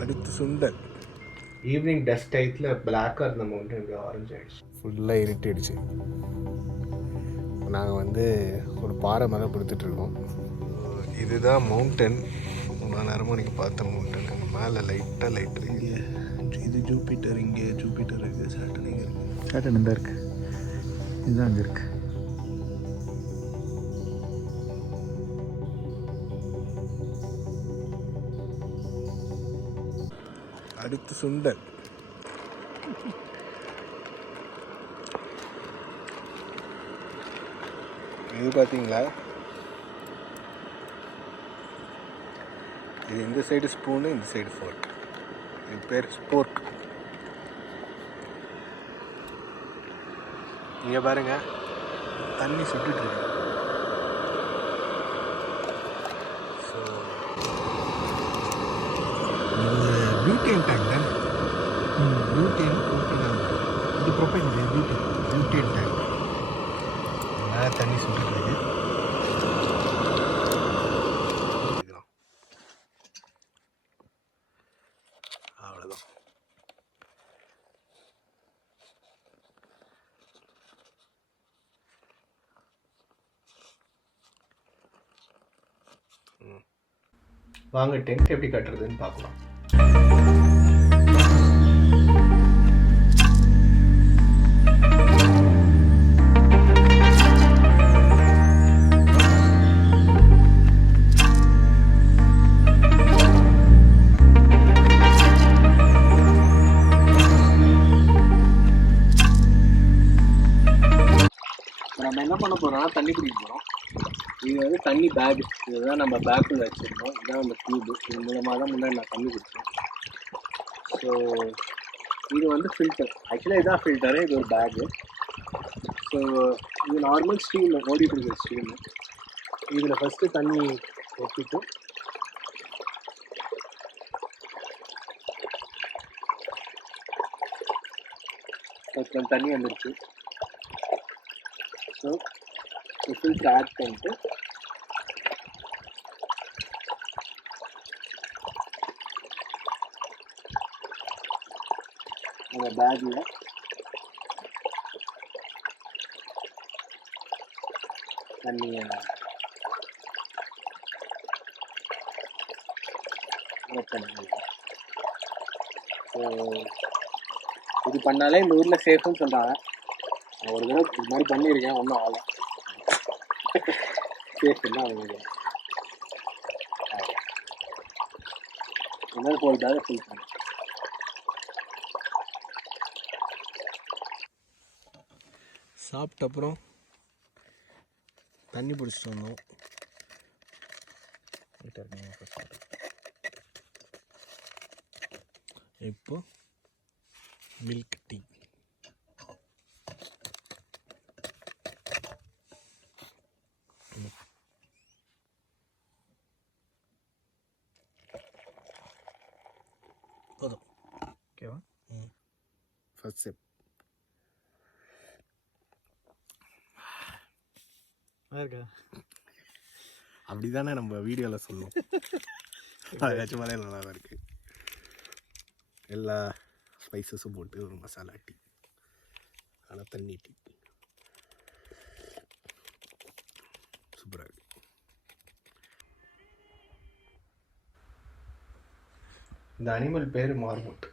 அடுத்து சுண்டல். Evening dust டைத்தில் பிளாக்காக இருந்த மவுண்டன் இப்படி ஆரஞ்சு ஆகிடுச்சு, ஃபுல்லாக இருட்டிடுச்சு. நாங்கள் வந்து ஒரு பாறை மேலே கொடுத்துட்ருக்கோம். இதுதான் மவுண்டன். நான் நேரமாக நீங்கள் பார்த்த மவுண்டன். அங்கே மேலே லைட்டாக லைட் இருக்கு. இது ஜூபிட்டர். இங்கே ஜூபிட்டர் இருக்குது. சாட்டர்ன் இங்கே இருக்குது. சாட்டர்ன் தான் இருக்குது. இதுதான் அங்கே இருக்குது. அடுத்து சுண்டல். இது பார்த்தீங்களா, இது இந்த சைடு ஸ்பூனு, இந்த சைடு ஃபோர்க். இது பேர் ஸ்போர்க். இங்கே பாருங்க, தண்ணி சுட்டுட்டு இருக்கு. ஸோ இது பியூட்டேன் டேங்க் தானே. பியூட்டேன் இது ப்ரொபைன் இது பியூட்டேன் டேங்க். மேலே தண்ணி சுட்டுட்டு இருக்கு. அவ்வளோதான். வாங்க டென்ட் எப்படி கட்டுறதுன்னு பார்க்கலாம். நம்ம என்ன பண்ண போகிறோம்னா தண்ணி குடிக்க போகிறோம். இது வந்து தண்ணி பேக். இதுதான் நம்ம பேக்குள்ள வச்சுருக்கோம். இதுதான் நம்ம டியூபு. இது மூலமாக தான் முன்னாடி நான் தண்ணி குடித்தேன். ஸோ இது வந்து ஃபில்டர். ஆக்சுவலாக இதுதான் ஃபில்டரு. இது ஒரு பேகு. ஸோ இது நார்மல் ஸ்ட்ரீம், ஓடிட்டு இருக்கிற ஸ்ட்ரீமு. இதில் ஃபஸ்ட்டு தண்ணி ஊற்றிட்டு கொஞ்சம் தண்ணி வந்துருச்சு. ஸோ ஃபில்டர் ஆட் பண்ணிட்டு நம்ம பேக்கில் தண்ணியை ஓப்பன் பண்ணலாம். ஸோ இது பண்ணாலே இந்த ஊரில் சேஃப்னு சொல்கிறாங்க. நான் ஒரு தடவை இது மாதிரி பண்ணியிருக்கேன், ஒன்றும் ஆகலை. சேஃப்னா அவங்க என்ன போகிறதாக ஃபீல் பண்ணேன். சாப்பிட்ட அப்புறம் தண்ணி பிடிச்சிட்டு வந்தோம். இப்போ மில்க் டீ. போதும். ஓகேவா? First step. இருக்கா அப்படி தானே நம்ம வீடியோவில் சொல்லுவோம். அது நிஜமாலே நல்லா தான் இருக்குது. எல்லா ஸ்பைசஸும் போட்டு ஒரு மசாலா டீ, ஆனால் தண்ணி டீ சூப்பராக இருக்குது. இந்த அனிமல் பேர் மார்மோட்.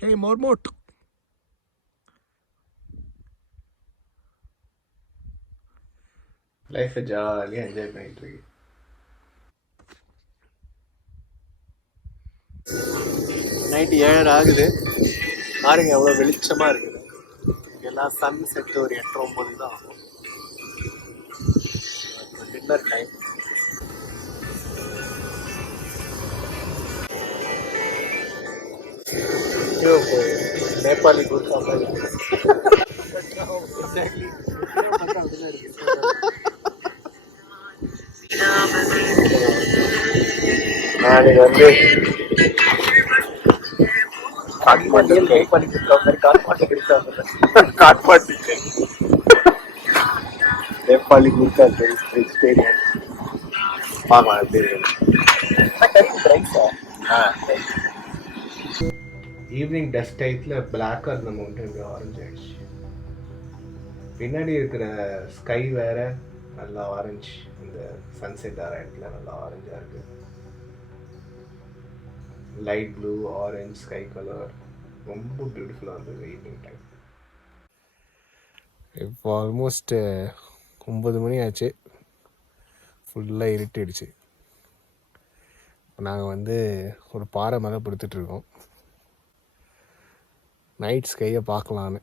ஹே மார்மோட். லைஃப்பை ஜாலியாக என்ஜாய் பண்ணிட்டு இருக்கு. நைட்டு 7:30 ஆகுது. பாருங்க எவ்வளோ வெளிச்சமாக இருக்குது. எல்லாம் சன் செட் ஒரு 8-9 தான் ஆகும். Dinner time. நேபாளி குர்கா மாதிரி எக்ஸாக்ட்லி அப்படிதான் இருக்கு. நாளைக்கு வந்து காட்மாண்டு நேபாளி குர்கா மாதிரி காட்மாண்டு இருக்காங்க. காட்மாண்டு நேபாளி குர்கா வெஜிடேரியன். பார்க்கலாம் எப்படி இருக்கு. ஈவினிங் டஸ்ட் டைத்தில் பிளாக்காக இருந்த மவுண்டன் இப்படி ஆரஞ்சு ஆயிடுச்சு. பின்னாடி இருக்கிற ஸ்கை வேற நல்லா ஆரஞ்சு, இந்த சன்செட் ஆகிற இடத்துல நல்லா ஆரஞ்சாக இருக்கு. Light blue orange sky colour ரொம்ப பியூட்டிஃபுல்லாக இருந்தது ஈவினிங் டைம். இப்போ ஆல்மோஸ்ட் 9 மணி ஆச்சு. ஃபுல்லாக இருட்டிடுச்சு. இப்போ நாங்கள் வந்து ஒரு பாறை மேலே படுத்துட்ருக்கோம். நைட் ஸ்கையை பார்க்கலான்னு.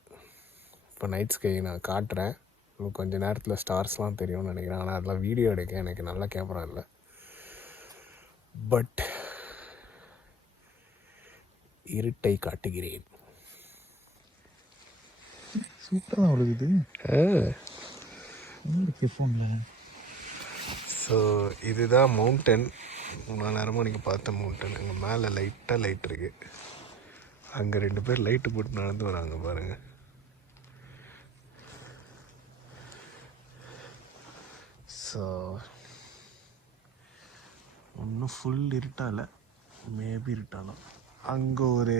இப்போ நைட் ஸ்கை நான் காட்டுறேன். இன்னும் கொஞ்சம் நேரத்தில் ஸ்டார்ஸ்லாம் தெரியும்னு நினைக்கிறேன். ஆனால் அதெல்லாம் வீடியோ எடுக்க எனக்கு நல்ல கேமரா இல்லை. பட் இருட்டை காட்டுகிறேன். சூப்பராக விழுகுது ஃபோனில். ஸோ இதுதான் மவுண்டன். நான் நேரமாக நீங்கள் பார்த்த மவுண்டன். அங்கே மேலே லைட்டாக லைட் இருக்குது. அங்கே 2 பேர் லைட்டு போட்டு நடந்து வராங்க பாருங்கள். ஸோ ஒன்றும் ஃபுல் இருட்டால, மேபி இருட்டாலும். அங்கே ஒரு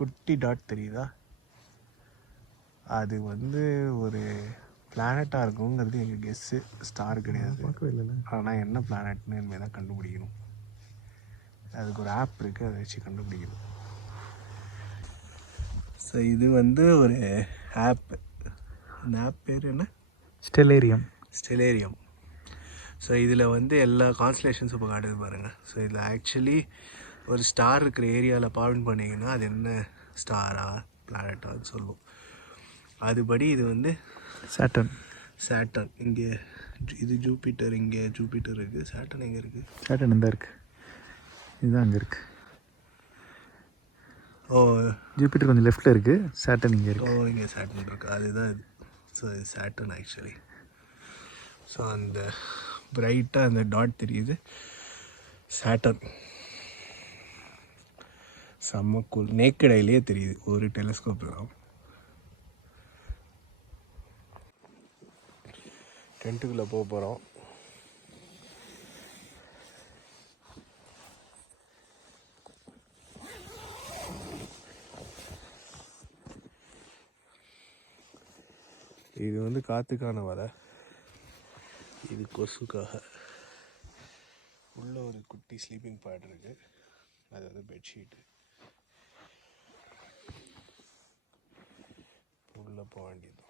குட்டி டாட் தெரியுதா? அது வந்து ஒரு பிளானட்டாக இருக்குங்கிறது எங்கள் கெஸ்ஸு. ஸ்டார் கிடையாது. ஆனால் என்ன பிளானட்னு இனிமேல் தான் கண்டுபிடிக்கணும். அதுக்கு ஒரு ஆப் இருக்குது, அதை வச்சு கண்டுபிடிக்கணும். ஸோ இது வந்து ஒரு ஆப்பு. அந்த ஆப் பேர் என்ன? ஸ்டெலேரியம். ஸோ இதில் வந்து எல்லா கான்ஸ்டலேஷன்ஸும் இப்போ காட்டுது பாருங்கள். ஸோ இதில் ஆக்சுவலி ஒரு ஸ்டார் இருக்கிற ஏரியாவில் பாயிண்ட் பண்ணிங்கன்னா அது என்ன ஸ்டாரா பிளானட்டான்னு சொல்லும். அதுபடி இது வந்து சாட்டர்ன். இங்கே இது ஜூபிட்டர். இங்கே ஜூபிட்டர் இருக்குது. சாட்டர்ன் எங்கே இருக்குது? சாட்டர்ன் இந்த இருக்குது. இதுதான் அங்கே இருக்குது. ஓ, ஜூபிட்டர் கொஞ்சம் லெஃப்டில் இருக்குது. சாட்டர்ன் இங்கே இருக்குது. ஓ, இங்கே சாட்டர்ன் இருக்குது. அதுதான் இது. ஸோ இது சாட்டர்ன் ஆக்சுவலி. ஸோ அந்த பிரைட்டாக அந்த டாட் தெரியுது, சாட்டர்ன். செம்ம கூல். நேக்கட் ஐலேயே தெரியுது, ஒரு டெலிஸ்கோப் தான். டென்ட்டுக்குள்ளே போக போகிறோம். இது வந்து காற்றுக்கான வலை. இது கொசுக்காக. உள்ள ஒரு குட்டி ஸ்லீப்பிங் பேட் இருக்குது. அது வந்து பெட்ஷீட்டு. உள்ள போக வேண்டியது.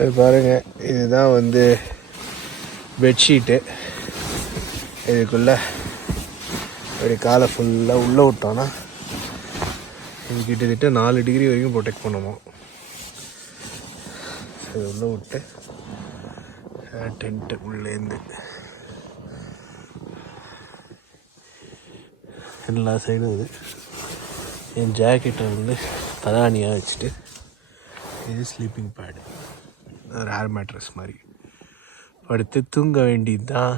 இது பாருங்க, இதுதான் வந்து பெட்ஷீட்டு. இதுக்குள்ள ஒரு காலை ஃபுல்லாக உள்ளே விட்டோன்னா இது கிட்டத்தட்ட 4 டிகிரி வரைக்கும் ப்ரொடெக்ட் பண்ணுமோ. அது உள்ளே விட்டு டென்ட்டு உள்ளேருந்து எல்லா சைடும் இது. என் ஜாக்கெட்டை வந்து தலானியாக வச்சுட்டு, இது ஸ்லீப்பிங் பேடு. ஒரு ஏர் மேட்ரஸ் மாதிரி படுத்து தூங்க வேண்டியது தான்.